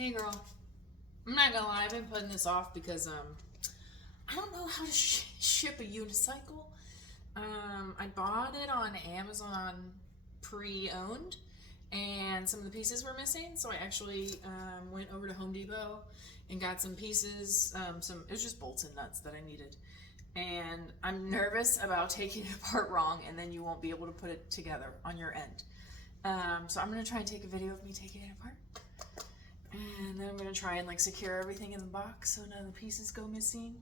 Hey girl, I'm not gonna lie, I've been putting this off because I don't know how to ship a unicycle. I bought it on Amazon pre-owned and some of the pieces were missing, so I actually went over to Home Depot and got some pieces, it was just bolts and nuts that I needed. And I'm nervous about taking it apart wrong and then you won't be able to put it together on your end. So I'm gonna try and take a video of me taking it apart. And then I'm gonna try and like secure everything in the box so none of the pieces go missing.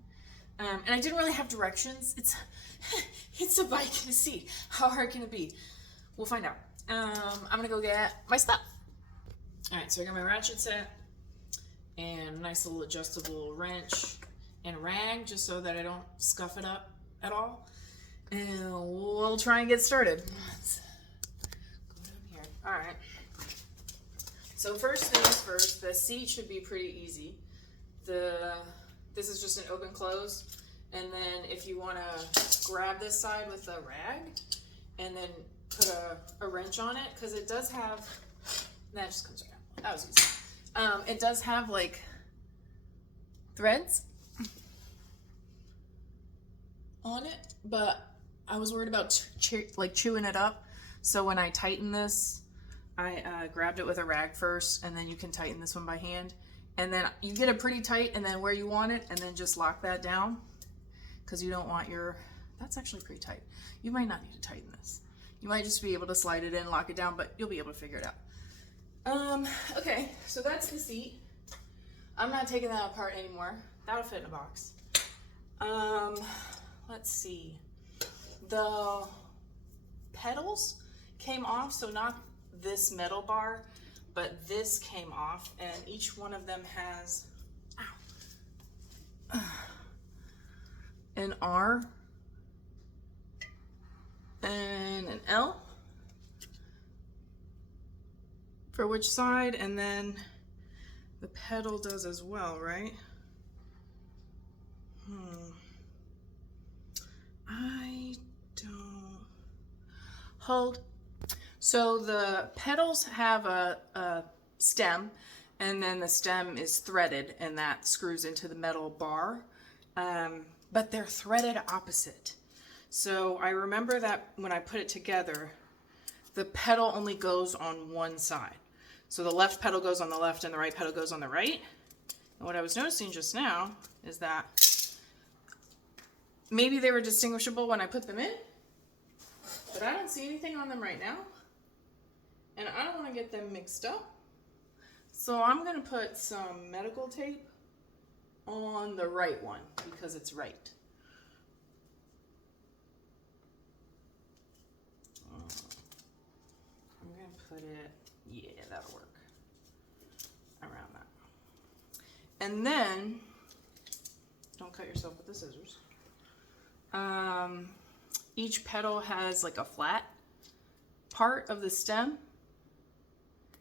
And I didn't really have directions. It's a bike and a seat. How hard can it be? We'll find out. I'm gonna go get my stuff. All right, so I got my ratchet set and a nice little adjustable wrench and a rag just so that I don't scuff it up at all. And we'll try and get started. Let's go down here. All right. So first things first, the seat should be pretty easy. This is just an open close, and then if you want to grab this side with a rag and then put a wrench on it, because it does have, that just comes right out. That was easy. It does have like threads on it, but I was worried about chewing it up. So when I tighten this, I grabbed it with a rag first, and then you can tighten this one by hand. And then you get it pretty tight and then where you want it, and then just lock that down because you don't want that's actually pretty tight. You might not need to tighten this. You might just be able to slide it in, lock it down, but you'll be able to figure it out. Okay, so that's the seat. I'm not taking that apart anymore. That'll fit in a box. Let's see. The pedals came off, so not this metal bar, but this came off, and each one of them has an R and an L for which side, and then the pedal does as well, right? I don't hold. So the pedals have a stem, and then the stem is threaded, and that screws into the metal bar, but they're threaded opposite. So I remember that when I put it together, the pedal only goes on one side. So the left pedal goes on the left and the right pedal goes on the right. And what I was noticing just now is that maybe they were distinguishable when I put them in, but I don't see anything on them right now. And I don't want to get them mixed up. So I'm going to put some medical tape on the right one because it's right. I'm going to put it, yeah, that'll work. Around that. And then, don't cut yourself with the scissors. Each pedal has like a flat part of the stem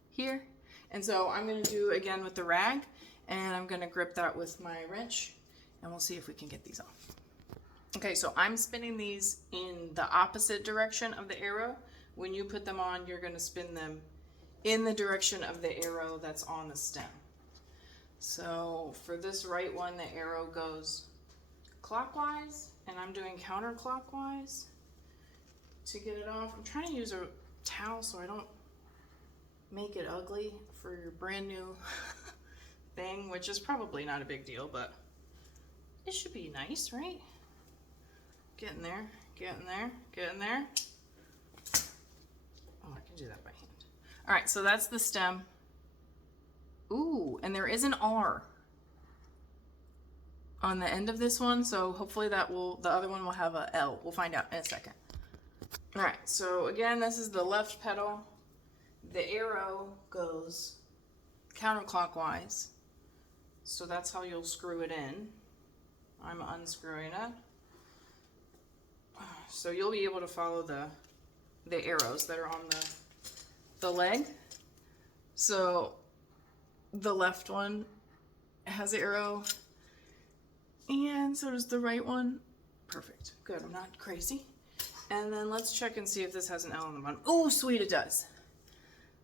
here, and so I'm going to do again with the rag, and I'm going to grip that with my wrench, and we'll see if we can get these off. Okay, so I'm spinning these in the opposite direction of the arrow. When you put them on, you're going to spin them in the direction of the arrow that's on the stem. So for this right one, the arrow goes clockwise, and I'm doing counterclockwise to get it off. I'm trying to use a towel so I don't make it ugly for your brand new thing, which is probably not a big deal, but it should be nice, right? Getting there, getting there, getting there. Oh, I can do that by hand. All right, so that's the stem. Ooh, and there is an R on the end of this one, so hopefully the other one will have a L. We'll find out in a second. All right, so again, this is the left pedal. The arrow goes counterclockwise, so that's how you'll screw it in. I'm unscrewing it. So you'll be able to follow the arrows that are on the leg. So the left one has the arrow, and so does the right one. Perfect. Good, I'm not crazy. And then let's check and see if this has an L on the bottom. Oh, sweet, it does.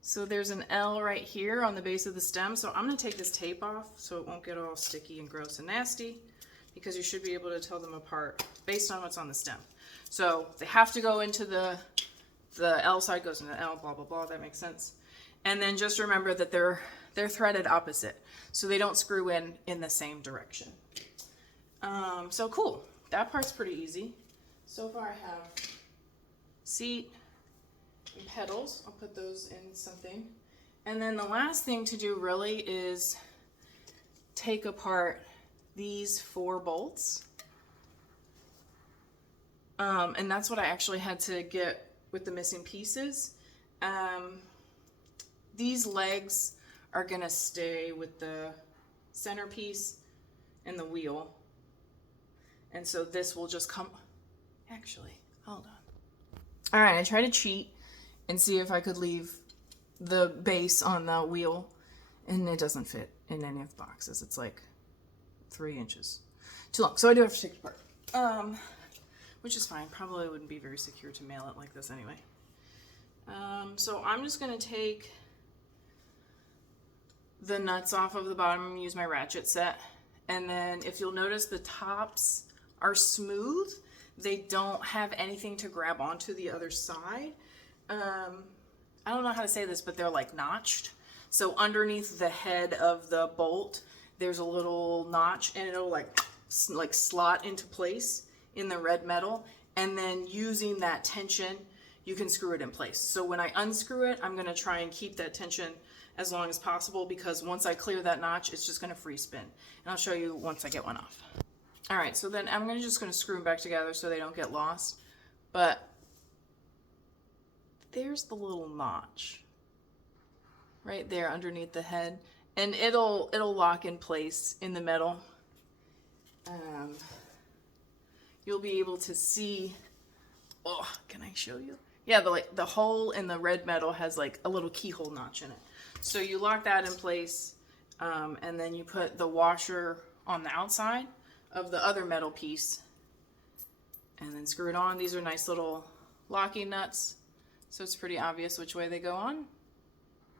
So there's an L right here on the base of the stem. So I'm gonna take this tape off so it won't get all sticky and gross and nasty, because you should be able to tell them apart based on what's on the stem. So they have to go into the L side goes into the L, blah, blah, blah, that makes sense. And then just remember that they're threaded opposite, so they don't screw in the same direction. So cool, that part's pretty easy. So far I have seat and pedals. I'll put those in something. And then the last thing to do really is take apart these 4 bolts. And that's what I actually had to get with the missing pieces. These legs are gonna stay with the centerpiece and the wheel. And so this will just come, actually, hold on. All right, I tried to cheat and see if I could leave the base on the wheel, and it doesn't fit in any of the boxes. It's like 3 inches too long. So I do have to take it apart, which is fine. Probably wouldn't be very secure to mail it like this anyway. So I'm just gonna take the nuts off of the bottom, use my ratchet set, and then if you'll notice, the tops are smooth. They don't have anything to grab onto the other side. I don't know how to say this, but they're like notched. So underneath the head of the bolt, there's a little notch, and it'll like slot into place in the red metal. And then using that tension, you can screw it in place. So when I unscrew it, I'm gonna try and keep that tension as long as possible, because once I clear that notch, it's just gonna free spin. And I'll show you once I get one off. All right, so then I'm just gonna screw them back together so they don't get lost. But there's the little notch right there underneath the head, and it'll lock in place in the metal. You'll be able to see, oh, can I show you? Yeah, the hole in the red metal has like a little keyhole notch in it. So you lock that in place, and then you put the washer on the outside of the other metal piece, and then screw it on. These are nice little locking nuts, so it's pretty obvious which way they go on.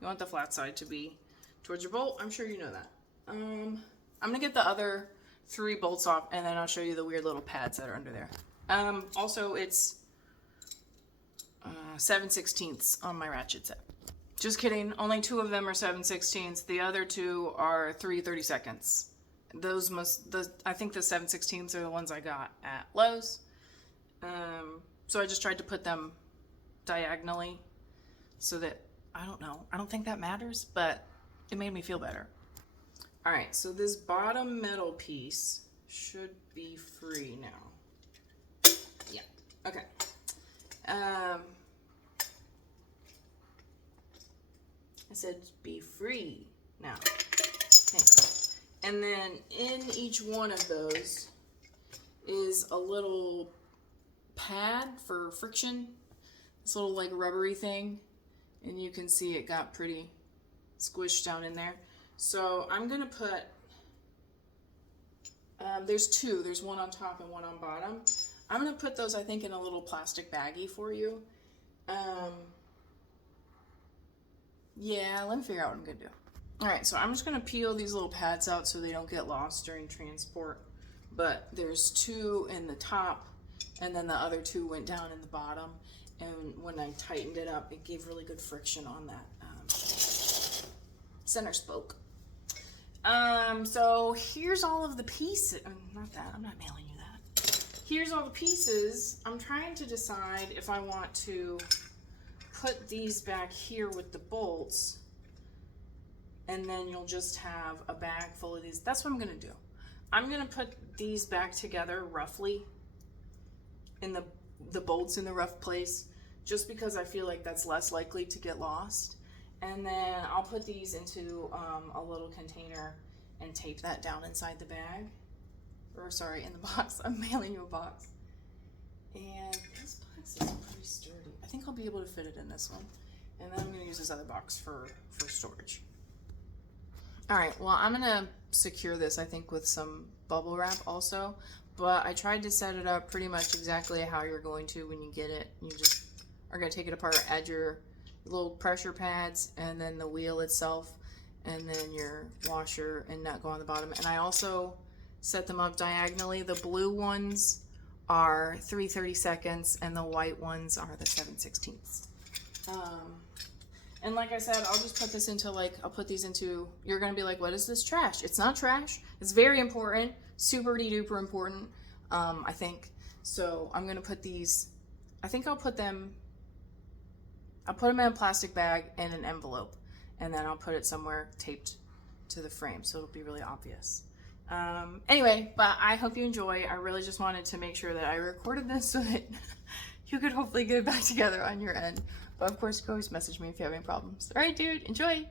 You want the flat side to be towards your bolt. I'm sure you know that. I'm gonna get the other 3 bolts off, and then I'll show you the weird little pads that are under there. Also, it's 7/16 on my ratchet set. Just kidding, only 2 of them are 7/16. The other 2 are 3/32. Those I think the 7/16 are the ones I got at Lowe's. So I just tried to put them diagonally so that, I don't know, I don't think that matters, but it made me feel better. All right, so this bottom metal piece should be free now. Yeah, okay. I said be free now. Thanks. And then in each one of those is a little pad for friction. This little like rubbery thing. And you can see it got pretty squished down in there. So I'm gonna put, there's 2. There's one on top and one on bottom. I'm gonna put those, I think, in a little plastic baggie for you. Yeah, let me figure out what I'm gonna do. All right, so I'm just gonna peel these little pads out so they don't get lost during transport. But there's 2 in the top, and then the other 2 went down in the bottom. And when I tightened it up, it gave really good friction on that center spoke. So here's all of the pieces. Not that, I'm not mailing you that. Here's all the pieces. I'm trying to decide if I want to put these back here with the bolts, and then you'll just have a bag full of these. That's what I'm gonna do. I'm gonna put these back together roughly in the bolts in the rough place, just because I feel like that's less likely to get lost. And then I'll put these into a little container and tape that down inside the bag. Or sorry, in the box. I'm mailing you a box. And this box is pretty sturdy. I think I'll be able to fit it in this one. And then I'm gonna use this other box for storage. All right, well, I'm gonna secure this, I think, with some bubble wrap also. But I tried to set it up pretty much exactly how you're going to when you get it. You just are gonna take it apart, add your little pressure pads, and then the wheel itself, and then your washer and nut go on the bottom. And I also set them up diagonally. The blue ones are 3/32, and the white ones are the 7/16. And like I said, I'll just put this into I'll put these into, you're gonna be like, what is this trash? It's not trash. It's very important, super duper important, I think. So I'm gonna put these, I think I'll put them in a plastic bag in an envelope, and then I'll put it somewhere taped to the frame so it'll be really obvious. Anyway, but I hope you enjoy. I really just wanted to make sure that I recorded this so that you could hopefully get it back together on your end. But of course, you can always message me if you have any problems. All right, dude, enjoy.